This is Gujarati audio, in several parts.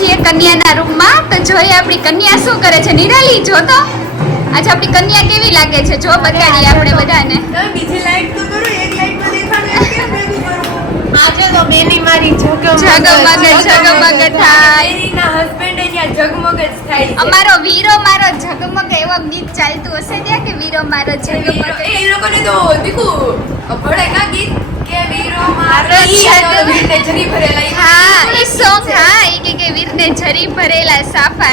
કન્યાના રૂમમાં. તો જોઈએ આપણી કન્યા શું કરે છે. નિરાલી જો તો. આજે આપણી કન્યા કેવી લાગે છે? જો બતાડીએ આપણે બધાને. તમે બીજી લાઈટ તો કરો એક દેખાડો કેમ ભેગું કરવું આજે તો બેની મારી જગમગ જગમગ થાય. એનીના હસબન્ડ અહીંયા જગમગ જ થાય છે. અમારો વીરો મારો ઝગમગ એવો ગીત ચાલતું હશે ત્યાં કે વીરો મારો જગમગ? એ લોકોને તો દીકુ ભળે કા ગીત કે વીરો મારો મારો ઈ આ તો ઝગમગ. વીરને ભરેલા હા સોંગ હા એ કે કે વીરને જરી ભરેલા સાફા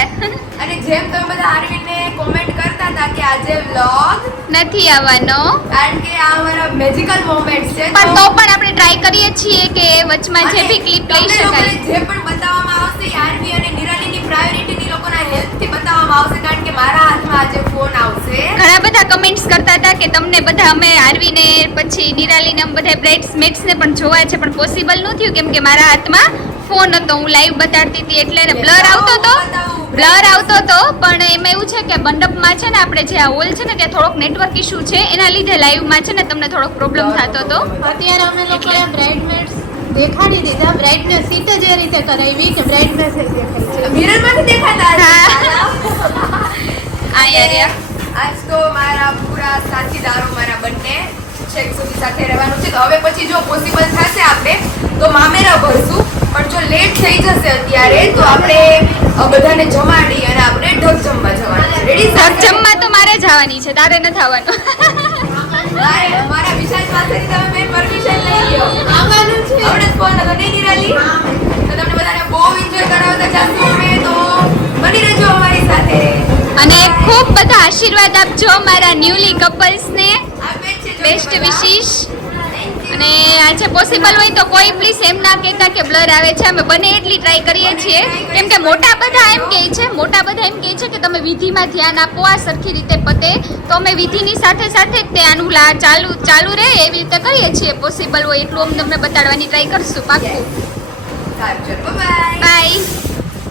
અને જેમ તમે બધા આરવીને કોમેન્ટ કરતા હતા કે આજે વ્લોગ નથી આવવાનો. કારણ કે આ અમારા મેજિકલ મોમેન્ટ છે પણ તો પણ આપણે ટ્રાય કરીએ છીએ કે વચમાં જે બી ક્લિપ લઈ શકાય. જે પણ બતાવવામાં આવશે આરવી અને નિરાલીની પ્રાયોરિટીની લોકોના હેલ્થથી બતાવવામાં આવશે કારણ કે મારા હાથમાં આજે ફોન આવશે ઘણા બધા કમેન્ટ્સ કરતા હતા કે તમને બધા અમે આરવીને પછી નિરાલીને અમે બધા બ્રાઇડ્સ મેટ્સને પણ જોવા છે પણ પોસિબલ ન થયું કેમ કે મારા હાથમાં ફોન હતો હું લાઈવ બતાડતી હતી એટલે એને બ્લર આવતો હતો. બ્લર આવતો હતો પણ એમાં એવું છે કે મંડપમાં છે ને આપણે જે આ હોલ છે ને ત્યાં થોડોક નેટવર્ક ઇશ્યુ છે એના લીધે લાઈવમાં છે ને તમને થોડોક પ્રોબ્લેમ થતો હતો. અત્યારે અમે લોકો બ્રાઇડમેડ્સ દેખાડી દીધા બ્રાઇડને સીટ જ એ રીતે કરાવી કે બ્રાઇડમેડ્સ દેખાય છે. મિરરમાંથી દેખાતા હા. આ યાર. સાથીદારો મારા બંને છેક સુધી સાથે રહેવાનું છે. તો હવે પછી જો પોસિબલ થશે આપણે તો મામેરા ભરશું. પણ જો લેટ થઈ જશે અત્યારે તો આપણે બધાને જમાડી અને આપણે ઢગ જમવા જવાના રેડી ઢગ જમવા તો મારે જવાની છે તારે નથી આવવાનું મારા વિશાલ અને ખૂબ બધા આશીર્વાદ આપજો મારા ન્યુલી કપલ્સને. Best you. અને આજે પોસિબલ હોય તો કોઈ પ્લીઝ એમ ના કહેતા કે બ્લર આવે છે. અમે બને એટલી ટ્રાય કરીએ છીએ. કેમ કે મોટા બધા એમ કહે છે મોટા બધા એમ કહે છે કે તમે વિધિમાં ધ્યાન આપો આ સરખી રીતે પતે. તો અમે વિધિની સાથે સાથે તે આનું લા ચાલુ ચાલુ રહે એવી રીતે કરીએ છીએ. પોસિબલ હોય એટલું અમને તમને બતાડવાની ટ્રાય કરશું. પાક્કું. બાય